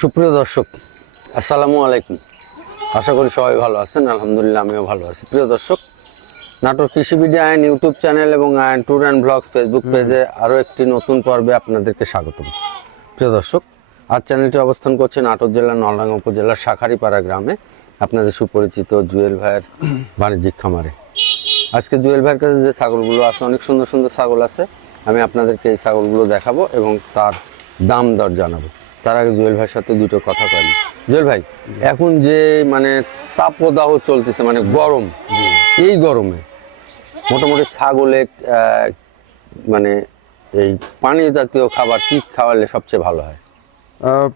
সুপ্রিয় দর্শক আসসালামু আলাইকুম। আশা করি সবাই ভালো আছেন আলহামদুলিল্লাহ আমিও ভালো আছি। প্রিয় দর্শক নাটোর কৃষিবিডি আইন ইউটিউব চ্যানেল এবং আইন ট্যুর অ্যান্ড ব্লগস ফেসবুক পেজে আরও একটি নতুন পর্বে আপনাদেরকে স্বাগতম। প্রিয় দর্শক আজ চ্যানেলটি অবস্থান করছে নাটোর জেলার নলডাঙ্গা উপজেলার শাখারিপাড়া গ্রামে আপনাদের সুপরিচিত জুয়েল ভাইয়ের বাণিজ্যিক খামারে। আজকে জুয়েল ভাইয়ের কাছে যে ছাগলগুলো আছে অনেক সুন্দর সুন্দর ছাগল আছে আমি আপনাদেরকে এই ছাগলগুলো দেখাবো এবং তার দাম দর জানাব। তার আগে জুয়েল ভাইয়ের সাথে দুটো কথা বলি জুয়েল ভাই এখন যে মানে তাপদাহ চলতেছে মানে গরম এই গরমে মোটামুটি ছাগলে মানে এই পানি জাতীয় খাবার কি খাওয়ালে সবচেয়ে ভালো হয়?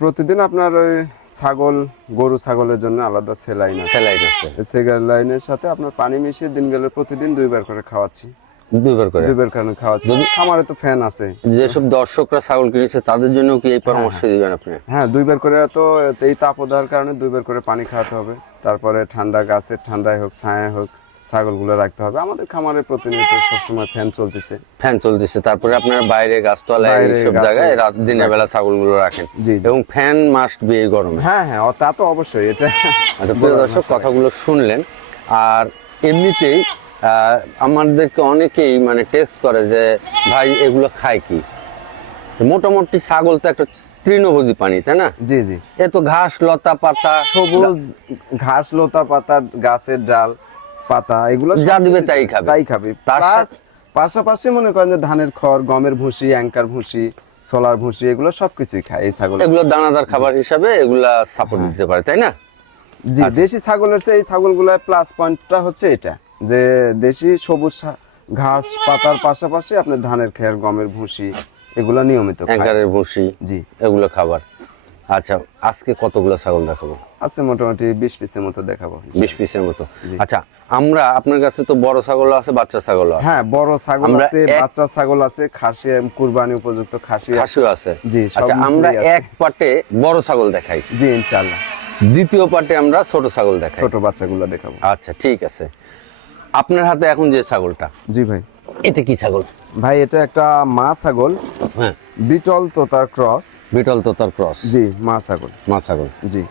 প্রতিদিন আপনার ওই ছাগল গরু ছাগলের জন্য আলাদা সেলাইন আছে। স্যালাইন আছে। সেলাইনের সাথে আপনার পানি মিশিয়ে দিন গেলে প্রতিদিন দুইবার করে খাওয়াচ্ছি। দুইবার করে। দুইবার করে খাওয়াচ্ছি খামারে তো ফ্যান আছে। যেসব দর্শকরা ছাগল কিনেছে তাদের জন্য কি এই পরামর্শ দিবেন আপনি? হ্যাঁ দুইবার করে তো এই তাপদার কারণে দুইবার করে পানি খাওয়াতে হবে। তারপরে ঠান্ডা গাছের ঠান্ডায় হোক ছায়া হোক ছাগলগুলো রাখতে হবে। আমাদের খামারে প্রতিনিয়ত সবসময় ফ্যান চলতেছে। ফ্যান চলতেছে। তারপরে আপনারা বাইরে গাছতলায় এইসব জায়গায় রাত দিনের বেলা ছাগলগুলো রাখেন। এবং ফ্যান মাস্ট বি এই গরমে। হ্যাঁ হ্যাঁ তা তো অবশ্যই এটা আচ্ছা প্রিয় দর্শক কথাগুলো শুনলেন। আর এমনিতেই আমাদেরকে অনেকেই মানে টেক্সট করে যে ভাই এগুলো খায় কি? মোটামুটি ছাগল তো একটা তৃণভোজী পানি তাই না? জি জি। এ তো ঘাস লতা পাতা সবুজ ঘাস লতা পাতা গাছের ডাল পাতা এগুলো যা দিবে তাই খাবে। তাই খাবে। তার পাশাপাশি মনে করেন যে ধানের খড় গমের ভুসি অ্যাঙ্কার ভুসি সোলার ভুসি এগুলো সবকিছুই খায় এই ছাগল। এগুলো দানাদার খাবার হিসাবে এগুলা সাপোর্ট হ্যাঁ। দিতে পারে তাই না? জি দেশি ছাগলের চেয়ে এই ছাগলগুলোর প্লাস পয়েন্টটা হচ্ছে এটা। যে দেশি সবুজ ঘাস পাতার পাশাপাশি আপনার ধানের খের গমের ভুসি এগুলো নিয়মিত। অ্যাঙ্কারের ভুসি জি। এগুলো খাবার। আচ্ছা আজকে কতগুলো ছাগল দেখাবো? আছে মোটামুটি বিশ পিসের মতো দেখাবো বিশ পিসের মতো। আচ্ছা আমরা আপনার কাছে তো বড় ছাগল আছে বাচ্চা ছাগল আছে। হ্যাঁ বড় ছাগল আছে বাচ্চা ছাগল আছে খাসি কুরবানি উপযুক্ত খাসি আছে। খাসিও আছে। জি, আচ্ছা আমরা এক পাটে বড় ছাগল দেখাই। জি ইনশাআল্লাহ। দ্বিতীয় পাটে আমরা ছোট ছাগল দেখাই। ছোট বাচ্চাগুলো দেখাবো। আচ্ছা ঠিক আছে। আপনার হাতে এখন যে ছাগলটা? জি ভাই। এটা কি ছাগল? ভাই এটা একটা মা ছাগল। হ্যাঁ। বিটল তোতার ক্রস। বিটল তোতার ক্রস? জি মা ছাগল। মা ছাগল। জি।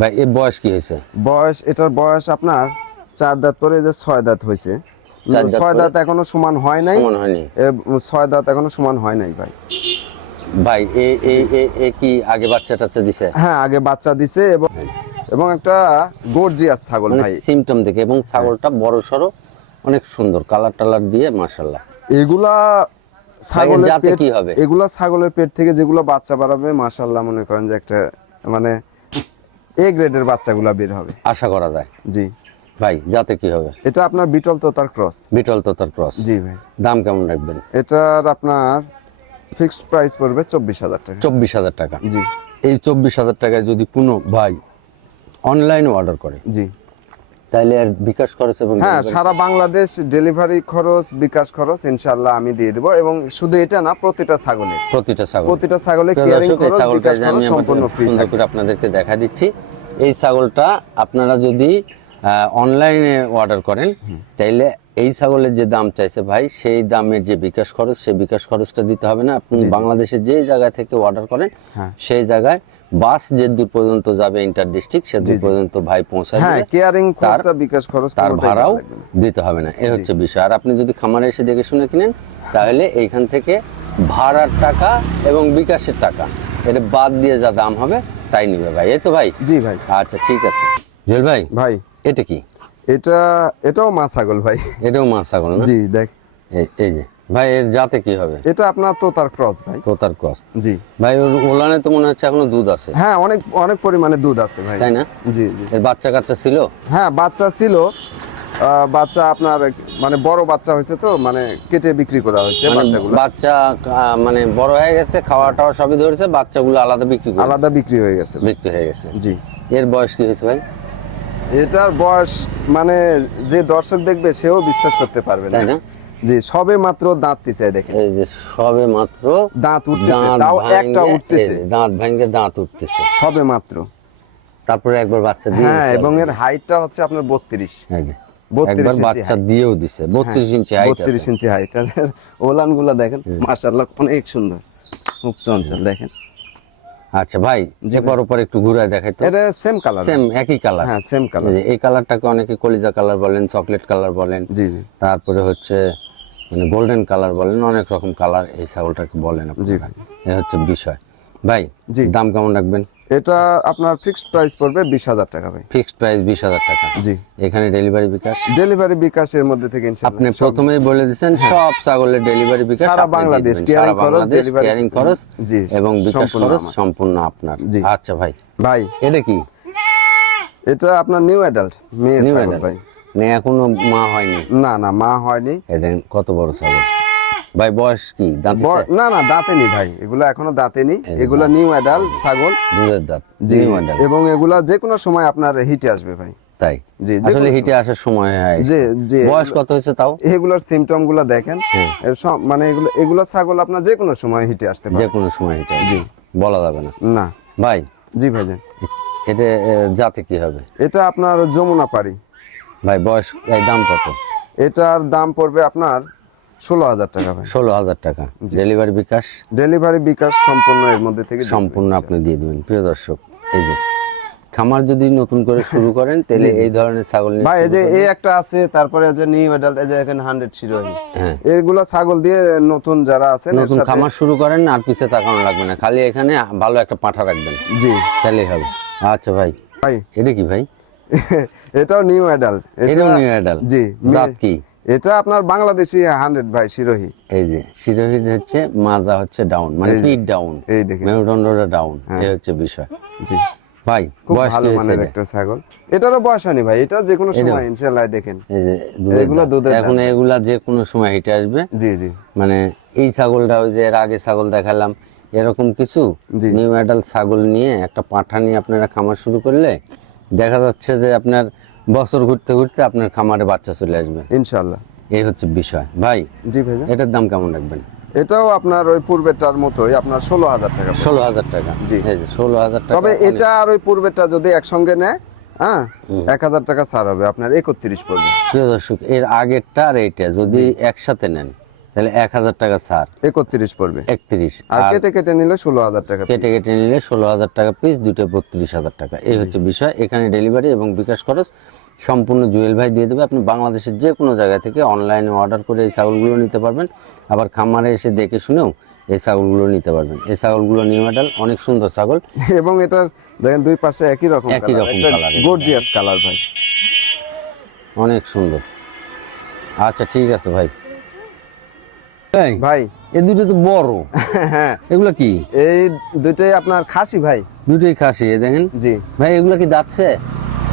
ভাই এর বয়স কি হয়েছে? বয়স এটার বয়স আপনার চার দাঁত পরে যে ছয় দাঁত হয়েছে। ছয় দাঁত এখনও সমান হয় নাই। সমান হয়নি? ছয় দাঁত এখনও সমান হয় নাই ভাই। ভাই এ এ এ- এ কি আগে বাচ্চা টাচ্চা দিছে? হ্যাঁ আগে বাচ্চা দিছে এবং এবং একটা গর্জিয়াস ছাগল মানে ভাই। সিমটম দেখে এবং ছাগলটা বড় সড়ো অনেক সুন্দর কালার টালার দিয়ে মাশাল্লাহ এগুলা ছাগলের জাতে পেট কি হবে? এগুলা ছাগলের পেট থেকে যেগুলো বাচ্চা বাড়াবে মাশাল্লাহ মনে করেন যে একটা মানে এ গ্রেডের বাচ্চাগুলা বের হবে। আশা করা যায়। জি। ভাই যাতে কি হবে? এটা আপনার বিটল তোতার ক্রস। বিটল তোতার ক্রস। জি ভাই। দাম কেমন রাখবেন? এটার আপনার ফিক্সড প্রাইস পড়বে চব্বিশ হাজার টাকা। চব্বিশ হাজার টাকা। জি। এই চব্বিশ হাজার টাকায় যদি কোনো ভাই অনলাইনে অর্ডার করে। জি। তাহলে আর বিকাশ খরচ এবং হ্যাঁ সারা বাংলাদেশ ডেলিভারি খরচ বিকাশ খরচ ইনশাল্লাহ আমি দিয়ে দেবো এবং শুধু এটা না প্রতিটা ছাগলের। প্রতিটা ছাগল প্রতিটা ছাগলে কেয়ারিং খরচ ছাগলটা বিকাশ খরচ সম্পূর্ণ ফ্রি করে আপনাদেরকে দেখা দিচ্ছি এই ছাগলটা আপনারা যদি অনলাইনে অর্ডার করেন তাইলে এই ছাগলের যে দাম চাইছে ভাই সেই দামের যে বিকাশ খরচ সেই বিকাশ খরচটা দিতে হবে না। আপনি বাংলাদেশের যে জায়গা থেকে অর্ডার করেন হ্যাঁ। সেই জায়গায় বাস যে দূর পর্যন্ত যাবে ইন্টার ডিস্ট্রিক্ট সে দূর পর্যন্ত ভাই পৌঁছায় হ্যাঁ কেয়ারিং তার- বিকাশ খরচ তার ভাড়াও। দিতে হবে না এ হচ্ছে বিষয়। আর আপনি যদি খামারে এসে দেখে শুনে কিনেন তাহলে এইখান থেকে ভাড়ার টাকা এবং বিকাশের টাকা এটা বাদ দিয়ে যা দাম হবে তাই নিবে ভাই। এই তো ভাই? জি ভাই। আচ্ছা ঠিক আছে। জুয়েল ভাই ভাই। এটা কি? এটা এটাও মা ছাগল ভাই। এটাও মাছ ছাগল জি দেখ। এই- এই যে। ভাই এর জাতে কি হবে? এটা আপনার তোতার ক্রস ভাই। তোতার ক্রস? জি। ভাই ওলানে তো মনে হচ্ছে এখনও দুধ আছে। হ্যাঁ অনেক অনেক পরিমাণে দুধ আছে ভাই। তাই না? জি জি। এর বাচ্চা কাচ্চা ছিল? হ্যাঁ বাচ্চা ছিল। বাচ্চা আপনার মানে বড় বাচ্চা হয়েছে তো মানে কেটে বিক্রি করা হয়েছে মানে বাচ্চাগুলো। বাচ্চা মানে বড় হয়ে গেছে খাওয়া টাওয়া সবই ধরেছে বাচ্চাগুলো আলাদা বিক্রি করে আলাদা বিক্রি হয়ে গেছে। বিক্রি হয়ে গেছে। জি। এর বয়স কি হয়েছে ভাই? এটার বয়স মানে যে দর্শক দেখবে সেও বিশ্বাস করতে পারবে না। তাই না? জি সবে মাত্র দাঁত পিছায় দেখে এই যে সবে মাত্র দাঁত উঠতেছে তাও একটা উঠতেছে। দাঁত ভাঙে দাঁত উঠতেছে। সবে মাত্র। তারপরে একবার বাচ্চা দিয়ে হ্যাঁ এবং এর হাইটটা হচ্ছে আপনার বত্রিশ। এই যে 32 একবার বাচ্চা দিয়েও দিছে। বত্রিশ ইঞ্চি হাইট বত্রিশ ইঞ্চি হাইট আর ওলানগুলা দেখেন মার্শাল্লাহ অনেক সুন্দর। খুব চঞ্চল দেখেন। আচ্ছা ভাই এরপর ওপর একটু ঘুরায় দেখাই তো। এটা সেম কালার সেম একই কালার হ্যাঁ সেম কালার এই কালারটাকে অনেকে কলিজা কালার বলেন চকলেট কালার বলেন। জি জি। তারপরে হচ্ছে মানে গোল্ডেন কালার বলেন অনেক রকম কালার এই ছাগলটাকে বলেন আপনারা। এই হচ্ছে বিষয়। ভাই জি। দাম কেমন রাখবেন? এটা আপনার ফিক্সড প্রাইস পড়বে বিশ হাজার টাকা ভাই। ফিক্সড প্রাইস বিশ হাজার টাকা। জি। এখানে ডেলিভারি বিকাশ? ডেলিভারি বিকাশের মধ্যে থেকে আপনি প্রথমেই বলে দিচ্ছেন সব ছাগলের ডেলিভারি বিকাশ সারা বাংলাদেশ, কেয়ারিং খরচ, ক্যারিং খরচ জি, এবং বিকাশ খরচ সম্পূর্ণ আপনার। জি। আচ্ছা ভাই। ভাই। এটা কি? এটা আপনার নিউ অ্যাডাল্ট মেয়ে ছাগল ভাই। নেই এখনও মা হয়নি? না না মা হয়নি। দেখেন কত বড় ছাগল। ভাই বয়স কি? দাঁত না না দাঁতেনি ভাই। এগুলো এখনও দাঁতেনি এগুলো নিউ অ্যাডাল্ট ছাগল। দুধের দাঁত জি এবং এগুলা যে কোনো সময় আপনার হিটে আসবে ভাই। তাই? জি, যে আসলে হিটে আসার সময় হয়। জি জি। বয়স কত হয়েছে তাও? এগুলোর সিমটমগুলো দেখেন। হ্যাঁ। সব মানে এগুলো এগুলো ছাগল আপনার যে কোনো সময় হিটে আসতে যে কোনো সময় হিটে জি। বলা যাবে না। না। ভাই। জি ভাইজান। এটা জাতে কি হবে? এটা আপনার যমুনা পাড়ি। ভাই বয়স এই দাম কত? এটার দাম পড়বে আপনার ষোলো হাজার টাকা ভাই। ষোলো হাজার টাকা। ডেলিভারি বিকাশ? ডেলিভারি বিকাশ সম্পূর্ণ এর মধ্যে থেকে সম্পূর্ণ আপনি দিয়ে দিবেন প্রিয় দর্শক। এই যে খামার যদি নতুন করে শুরু করেন তাহলে এই ধরনের ছাগল ভাই এই যে এই একটা আছে তারপরে যে নিউ অ্যাডাল্ট এই যে এখানে হান্ড্রেড শিরোহী। হ্যাঁ। এগুলো ছাগল দিয়ে নতুন যারা আছেন এর নতুন খামার শুরু করেন আর পিছে তাকানো লাগবে না। খালি এখানে ভালো একটা পাঠা রাখবেন। জি। তাহলেই হবে। আচ্ছা ভাই। ভাই। এটা কি ভাই? এটাও নিউ অ্যাডাল্ট এটাও নিউ অ্যাডাল জি জাত কি? এটা আপনার বাংলাদেশি হান্ড্রেড ভাই শিরোহী। এই যে হচ্ছে মাজা হচ্ছে ডাউন মানে পিট ডাউন এই দেখেন। মেরুদণ্ডটা ডাউন এই হচ্ছে বিষয়। জি। ভাই খুব ভালো মানের একটা ছাগল। এটারও বয়স হয়নি ভাই এটা যে কোনো সময় ইনশাল্লাহ দেখেন। এই যে এগুলো দুধের এখন এগুলা যে কোনো সময় হেঁটে আসবে। জি জি। মানে এই ছাগলটা ওই যে এর আগে ছাগল দেখালাম এরকম কিছু। নিউ অ্যাডাল্ট ছাগল নিয়ে একটা পাঠা নিয়ে আপনারা খামার শুরু করলে দেখা যাচ্ছে যে আপনার বছর ঘুরতে ঘুরতে আপনার খামারে বাচ্চা চলে আসবে। ইনশাল্লাহ এই হচ্ছে বিষয়। ভাই জি ভাই এটার দাম কেমন রাখবেন? এটাও আপনার ওই পূর্বেরটার মতোই আপনার ষোলো হাজার টাকা ষোলো হাজার টাকা। জি। ষোলো হাজার টাকা তবে এটা আর ওই পূর্বেরটা যদি একসঙ্গে নেয় হ্যাঁ এক হাজার টাকা ছাড় হবে আপনার একত্রিশ পড়বে। প্রিয় দর্শক এর আগেরটা আর এইটা যদি একসাথে নেন তাহলে এক হাজার টাকা ছাড়। একত্রিশ পড়বে। একত্রিশ। আর কেটে কেটে নিলে ষোলো হাজার টাকা কেটে কেটে নিলে ষোলো হাজার টাকা পিস দুটো বত্রিশ হাজার টাকা। এই হচ্ছে বিষয়। এখানে ডেলিভারি এবং বিকাশ খরচ। সম্পূর্ণ জুয়েল ভাই দিয়ে দেবে। আপনি বাংলাদেশের যে কোনো জায়গা থেকে অনলাইনে অর্ডার করে এই ছাগলগুলো নিতে পারবেন। আবার খামারে এসে দেখে শুনেও এই ছাগলগুলো নিতে পারবেন। এই ছাগলগুলো নিউ মডেল অনেক সুন্দর ছাগল। এবং এটার দেখেন দুই পাশে একই রকম একই রকম গর্জিয়াস কালার ভাই। অনেক সুন্দর। আচ্ছা ঠিক আছে ভাই। এই, ভাই। এই দুটো তো বড়। হ্যাঁ। এগুলো কি? এই দুটোই আপনার খাসি ভাই। দুটোই খাসি দেখেন। জি। ভাই এগুলো কি দাঁতছে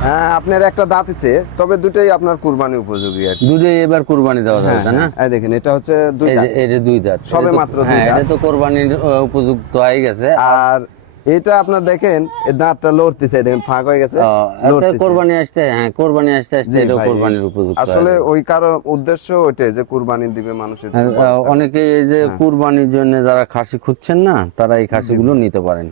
হ্যাঁ আপনার একটা দাঁত আছে তবে দুটোই আপনার কুরবানি উপযোগী আর। দুটোই এবার কুরবানি দেওয়া যাবে তাই না? এই দেখেন এটা হচ্ছে দুই দাঁত। এটা দুই দাঁত। সবে মাত্র দুই হ্যাঁ দাঁত। এটা তো কুরবানির উপযুক্ত হয়ে গেছে। আর এটা আপনার দেখেন এই দাঁতটা লড়তেছে দেখেন ফাঁক হয়ে গেছে। কোরবানি আসতে হ্যাঁ কোরবানি আসতে আসতে এটা কোরবানির উপযুক্ত আসলে ওই কারণ উদ্দেশ্য ওইটাই যে কুরবানি দিবে মানুষের। আহ, অনেকে এই যে কোরবানির জন্য যারা খাসি খুঁজছেন না তারা এই খাসিগুলো নিতে পারেন।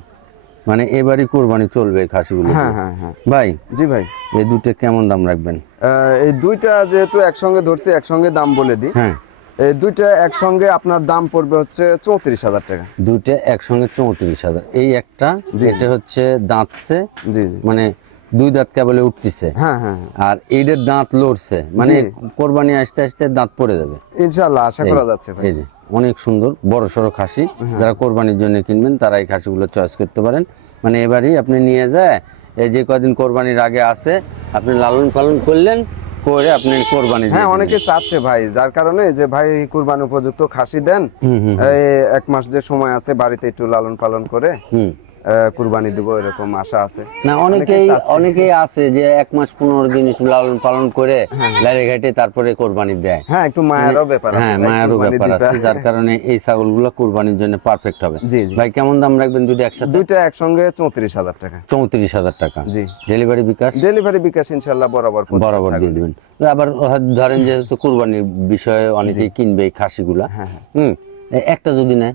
মানে এবারই কোরবানি চলবে খাসিগুলো হ্যাঁ হ্যাঁ হ্যাঁ। ভাই জি ভাই। এই দুটো কেমন দাম রাখবেন? আহ, এই দুইটা যেহেতু একসঙ্গে ধরছি একসঙ্গে দাম বলে দিই। হ্যাঁ। এই দুইটা একসঙ্গে আপনার দাম পড়বে হচ্ছে চৌত্রিশ হাজার টাকা। দুইটা একসঙ্গে চৌত্রিশ হাজার। এই একটা যেটা হচ্ছে দাঁতছে জি মানে দুই দাঁত কেবলে উঠতেছে। হ্যাঁ হ্যাঁ হ্যাঁ। আর এইটার দাঁত লড়ছে মানে কোরবানি আসতে আসতে দাঁত পড়ে যাবে। ইনশাল্লাহ আশা করা যাচ্ছে এই যে অনেক সুন্দর বড় সড়ো খাসি। যারা কোরবানির জন্য কিনবেন তারা এই খাসিগুলো চয়েস করতে পারেন। মানে এবারই আপনি নিয়ে যায় এই যে কদিন কোরবানির আগে আছে আপনি লালন পালন করলেন করে আপনি কোরবানি হ্যাঁ। অনেকে চাচ্ছে ভাই যার কারণে যে ভাই কুরবানি উপযুক্ত খাসি দেন। এক মাস যে সময় আছে বাড়িতে একটু লালন পালন করে। কুরবানি দিব এরকম আশা আছে। না অনেকেই অনেকেই আছে যে এক মাস পনেরো দিন একটু লালন পালন করে লাইরে ঘাটে তারপরে কোরবানি দেয়। হ্যাঁ একটু মায়েরও ব্যাপার হ্যাঁ মায়েরও ব্যাপার আছে যার কারণে এই ছাগলগুলো কোরবানির জন্য পারফেক্ট হবে। জি ভাই কেমন দাম রাখবেন দুটো একসাথে? দুইটা একসঙ্গে চৌত্রিশ হাজার টাকা। চৌত্রিশ হাজার টাকা। জি। ডেলিভারি বিকাশ? ডেলিভারি বিকাশ ইনশাল্লাহ বরাবর বরাবর দিয়ে দিবেন। আবার ধরেন যেহেতু কুরবানির বিষয়ে অনেকেই কিনবে এই খাসিগুলা হ্যাঁ, হুম একটা যদি নেয়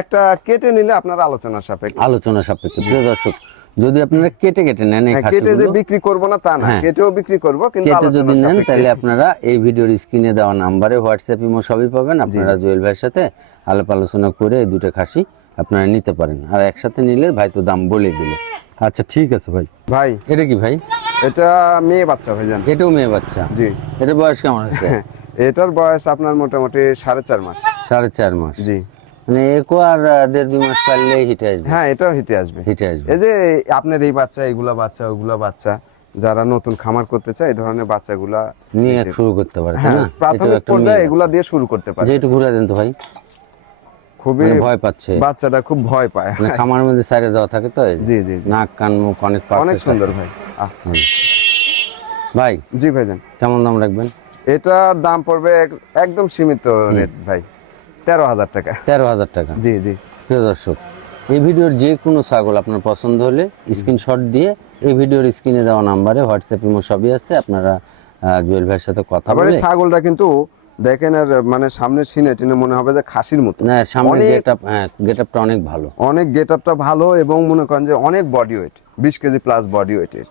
একটা কেটে নিলে আপনার আলোচনা সাপেক্ষে। আলোচনা সাপেক্ষে। প্রিয় দর্শক যদি আপনারা কেটে কেটে নেন হ্যাঁ, কেটে যে বিক্রি করব না তা না কেটেও বিক্রি করব কিন্তু কেটে যদি নেন তাহলে আপনারা এই ভিডিওর স্ক্রিনে দেওয়া নাম্বারে হোয়াটসঅ্যাপ ইমো সবই পাবেন। আপনারা জুয়েল ভাইয়ের সাথে আলাপ আলোচনা করে এই দুটো খাসি আপনারা নিতে পারেন। আর একসাথে নিলে ভাই তো দাম বলে দিল। আচ্ছা ঠিক আছে ভাই। ভাই। এটা কি ভাই? এটা মেয়ে বাচ্চা ভাইজান এটাও মেয়ে বাচ্চা? জি। এটা বয়স কেমন আছে এটার বয়স আপনার মোটামুটি সাড়ে চার মাস। সাড়ে চার মাস। জি। মানে আর দেড় দুই মাস পারলে হিটে আসবে। হ্যাঁ এটাও হিটে আসবে। হিটে আসবে। এই যে আপনার এই বাচ্চা এগুলা বাচ্চা ওগুলা বাচ্চা যারা নতুন খামার করতে চায় এই ধরনের বাচ্চাগুলা নিয়ে শুরু করতে পারে হ্যাঁ প্রাথমিক পর্যায়ে এগুলা দিয়ে শুরু করতে পারে। যে একটু ঘুরে দেন তো ভাই। খুবই মানে ভয় পাচ্ছে। বাচ্চাটা খুব ভয় পায়। মানে খামার মধ্যে সাইডে দেওয়া থাকে তো জি জি জি। নাক কান মুখ অনেক অনেক সুন্দর ভাই। ভাই জি ভাইজান। কেমন দাম রাখবেন? এটার দাম পড়বে একদম সীমিত রেট ভাই। তেরো হাজার টাকা। তেরো হাজার টাকা। জি জি। প্রিয় দর্শক এই ভিডিওর যে কোনো ছাগল আপনার পছন্দ হলে স্ক্রিনশট দিয়ে এই ভিডিওর স্ক্রিনে দেওয়া নাম্বারে হোয়াটসঅ্যাপ ইমো সবই আছে। আপনারা জুয়েল ভাইয়ের সাথে কথা বলে ছাগলটা কিন্তু দেখেন আর মানে সামনের সিনে টিনে মনে হবে যে খাসির মতো। না সামনে অনেক- গেট আপ হ্যাঁ গেট আপটা অনেক ভালো। অনেক গেট আপটা ভালো এবং মনে করেন যে অনেক বডি ওয়েট বিশ কেজি প্লাস বডি ওয়েটের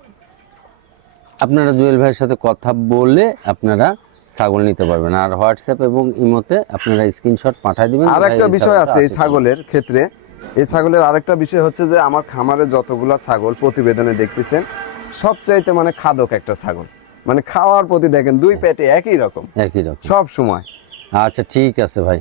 আপনারা জুয়েল ভাইয়ের সাথে কথা বলে আপনারা ছাগল নিতে পারবেন। আর হোয়াটসঅ্যাপ এবং ইমোতে আপনারা স্ক্রিনশট পাঠিয়ে দিবেন। আর একটা বিষয় আছে এই ছাগলের ক্ষেত্রে। এই ছাগলের আরেকটা বিষয় হচ্ছে যে আমার খামারে যতগুলো ছাগল প্রতিবেদনে দেখতেছেন সবচাইতে মানে খাদক একটা ছাগল। মানে খাওয়ার প্রতি দেখেন দুই পেটে একই রকম। একই রকম। সব সময়। আচ্ছা ঠিক আছে ভাই।